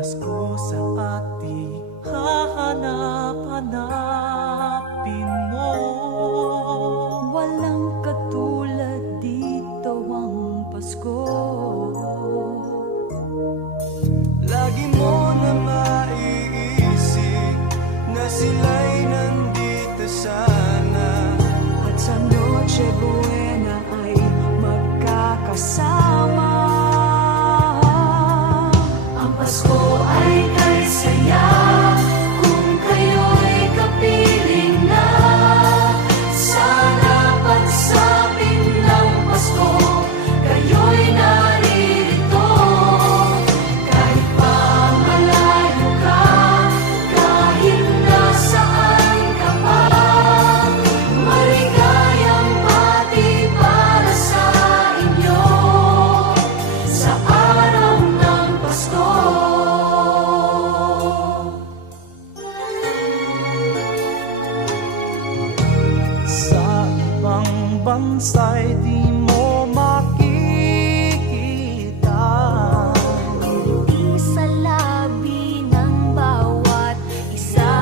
Pasko sa ating hahanap-hanapin mo. Walang katulad dito ang Pasko. Lagi mo na maiisip na sila'y nandito sana, At sa Noche Buena ay magkakasama. Ang Pasko ay kay saya kung kayo'y kapiling na. Sana pagsapit ng Pasko, kayo'y naririto. Kahit pa malayo ka, kahit nasaan ka pa, maligayang bati para sa inyo sa araw ng Pasko. sa ibang bansa'y di mo makikita. Ngiti sa labi ng bawat isa.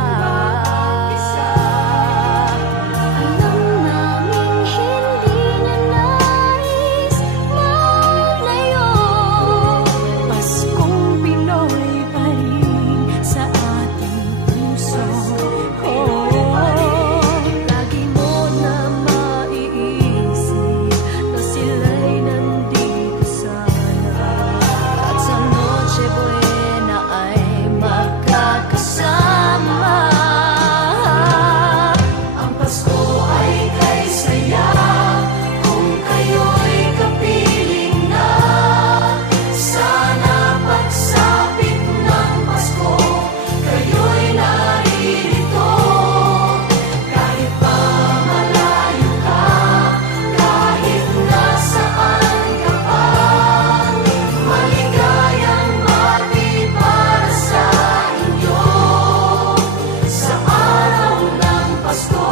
Alam naming hindi na nais malayo. Paskong Pinoy pa rin sa ating puso. Lagi mo na maiisip na sila'y nandito sana. At sa Noche Buena ay magkakasama. Ang Pasko ay kay saya kung kayo'y kapiling na. Sana pagsapit ng Pasko, kayo'y naririto. Kahit pa malayo ka, kahit nasaan ka pa, maligayang bati para sa inyo sa araw ng Pasko.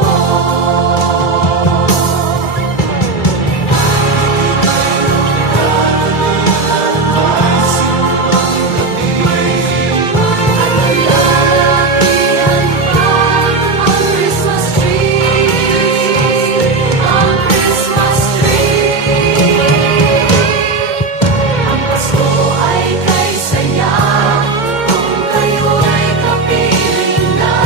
Alalakihan pa ang Christmas tree, ang Christmas tree. Ang Pasko ay kay saya kung kayo'y kapiling na.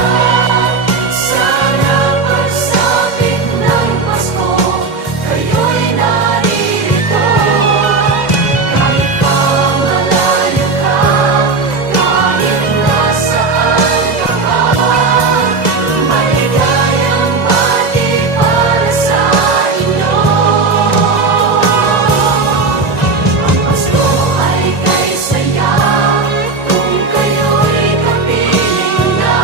Sana pagsapit ng Pasko, kayo'y naririto. Kahit pa malayo ka, kahit nasaan ka pa, maligayang bati para sa inyo. Ang Pasko ay kay saya kung kayo'y kapiling na.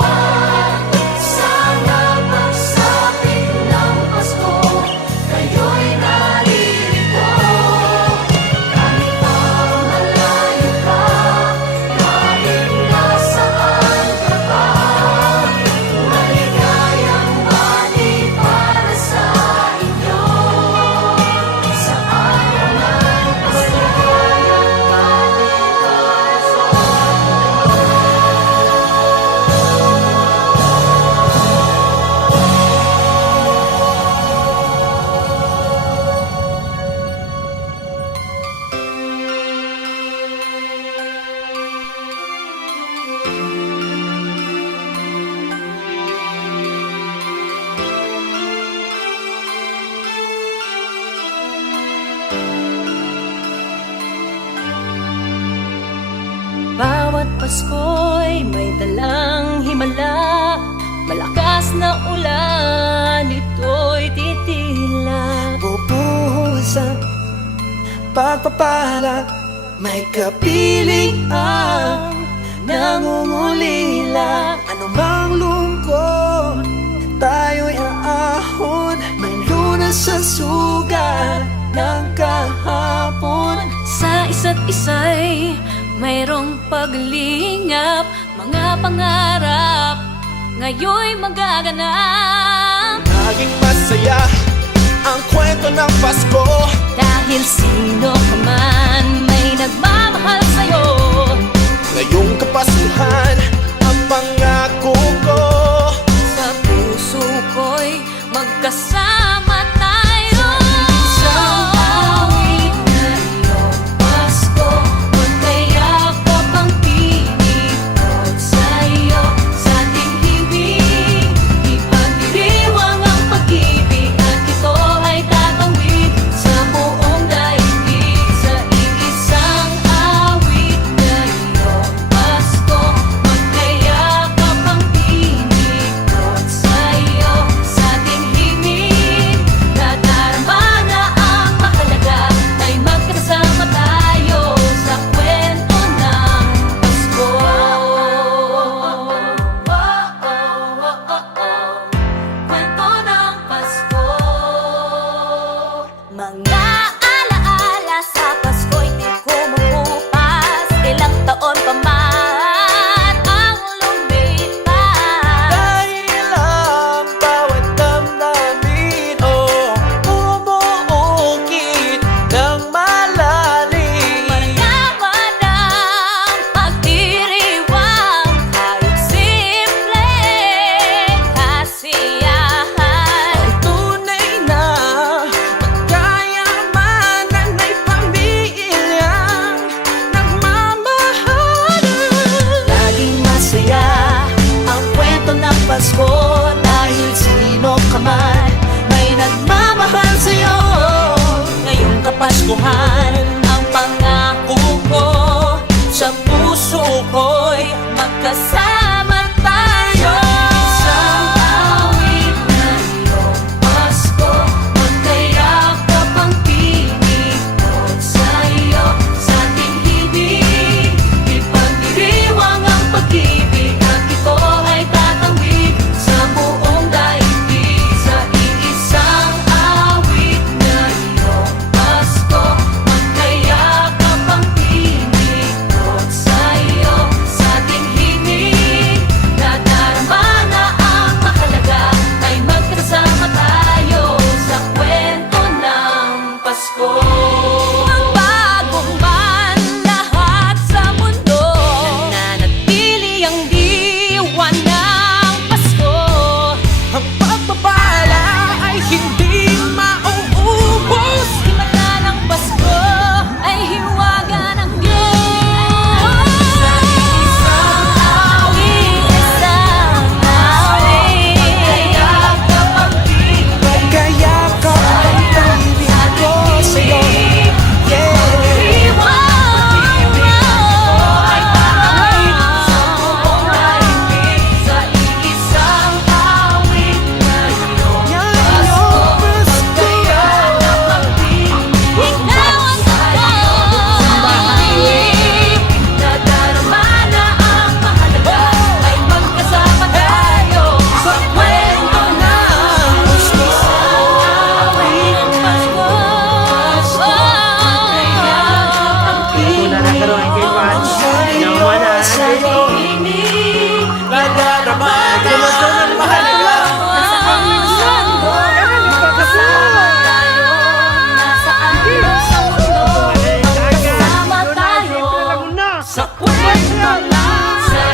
Sana pagsapit ng Pasko, kayo'y naririto. Kahit pa malayo ka, kahit nasaan ka pa, maligayang bati para sa inyo sa araw ng Pasko. Bawat Pasko'y may dalang himala. Malakas na ulan, ito'y titila. Bubuhos ang pagpapala, may kapiling ang nangungulila. Anumang lungkot, tayo'y aahon. May lunas sa sugat ng kahapon. Sa isa't isa'y mayroong paglingap. Mga pangarap ngayon'y magaganap. Naging masaya ang kwento ng Pasko. Dahil sino ka man may nagmamahal sa'yo. Ngayong kapaskuhan, ang pangako ko. Sa puso ko'y magkasama tayo. Isang awit na iyong Pasko, magkayakap ang pinipot sa'yo. Sa ating himig, ipagdiriwang ang pag-ibig, at ito ay tatawid sa buong daigdig. Sa iisang awit na iyong Pasko, magkayakap ang pinipot sa'yo. Sa ating himig, nadarama na ang mahalaga, ay magkasama tayo sa kwento ng Pasko. Kwento ng Pasko. Mga alaala sa Pasko'y di kumukupas, ilang taon pa man ang lumipas. Dahil ang bawat damdamin, oh, umuukit ng malalim. Mayaman ang pagdiriwang, kahit simple kasiyahan. Ang tunay na magkayamanan ay pamilyang nagmamahalan. Laging masaya ang kwento ng Pasko, dahil sino ka man may nagmamahal sa'yo. Ngayong Kapaskuhan, ang pangako ko, sa puso ko'y magkasama tayo. Isang awit na iyong Pasko, magkayakap ang pinipot sa'yo. Sa ating himig, ipagdiriwang ang pag-ibig, at ito ay tatawid sa buong daigdig. Sa iisang awit na iyong Pasko, magkayakap ang pinipot sa'yo. Sa ating himig, nadarama na ang mahalaga, ay magkasama tayo sa kwento ng Pasko. Magbago man lahat sa mundo, nananatili ang diwa ng Pasko. Ang pagpapala ay hindi mauubos. Himata ng Pasko ay hiwaga ng Diyos. Sa isang awit, magkayakap ang pinipot Magkayakap ang pag-ibig ko sa'yo. Sa kwento lang, sa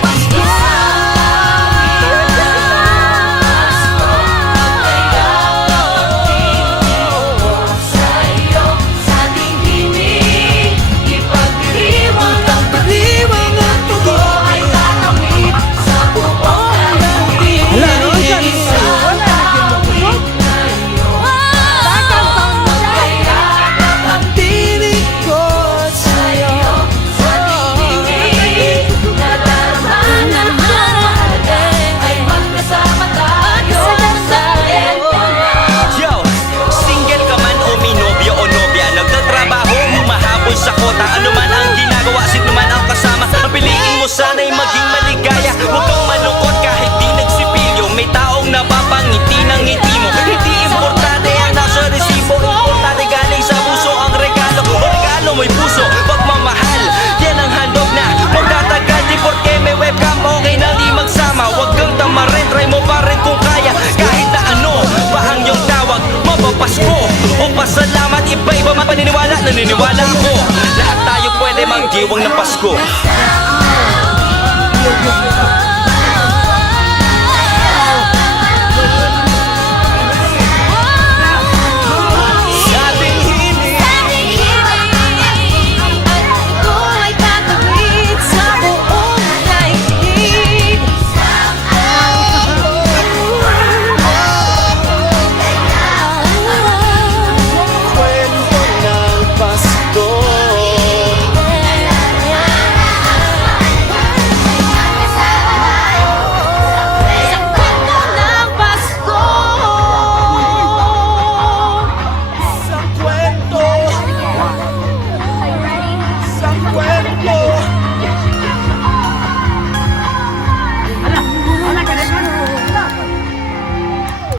sa'yo. Sa ating himig, ipagdiriwang ang Pag-ibig at ito ay tatawid sa buong daigdig. Isang awit na iyong Pasko, magkayakap ang pinig ko sa'yo. sa ating himig, nadarama na ang mahalaga, ay magkasama tayo sa kwento ng Yo, single ka man o may nobyo o nobya, nagtatrabaho, humahabol sa kota, ano man ang ginagawa, sino man ang kasama, ang piliin mo sana'y maging maligaya. Huwag kang malungkot kahit di nagsipilyo, may taong napapangiti ng ngiti mo. Hindi importante ang nasa resibo, importante galing sa puso ang regalo. O regalo mo'y puso, pagmamahal, yan ang handog na magtatagal. Di porke may webcam, okay na di magsama. Huwag kang tamarin, try mo pa rin kung kaya. Kahit na ano pa ang iyong tawag, mapapasko o pasalamat. Iba-iba man paniniwala, naniniwala ako, lahat tayo pwede magdiwang ng Pasko.